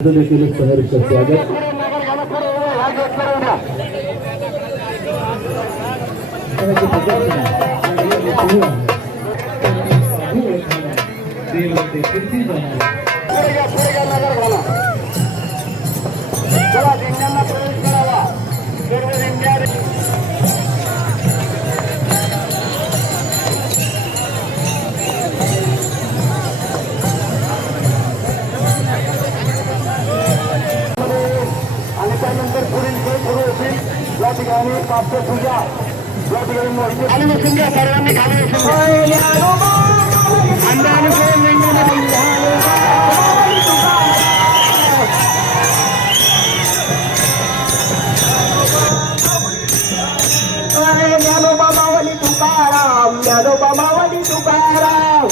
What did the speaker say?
देखील सहर्ष स्वागत आणि त्यानंतर पुढील खेळ सुरू होतील या ठिकाणी कापसे पूजा. या ठिकाणी मोहिती खाली सर्वांनी खाली ज्ञानोबा मावली तुकाराम ज्ञानोबा मावली तुकाराम.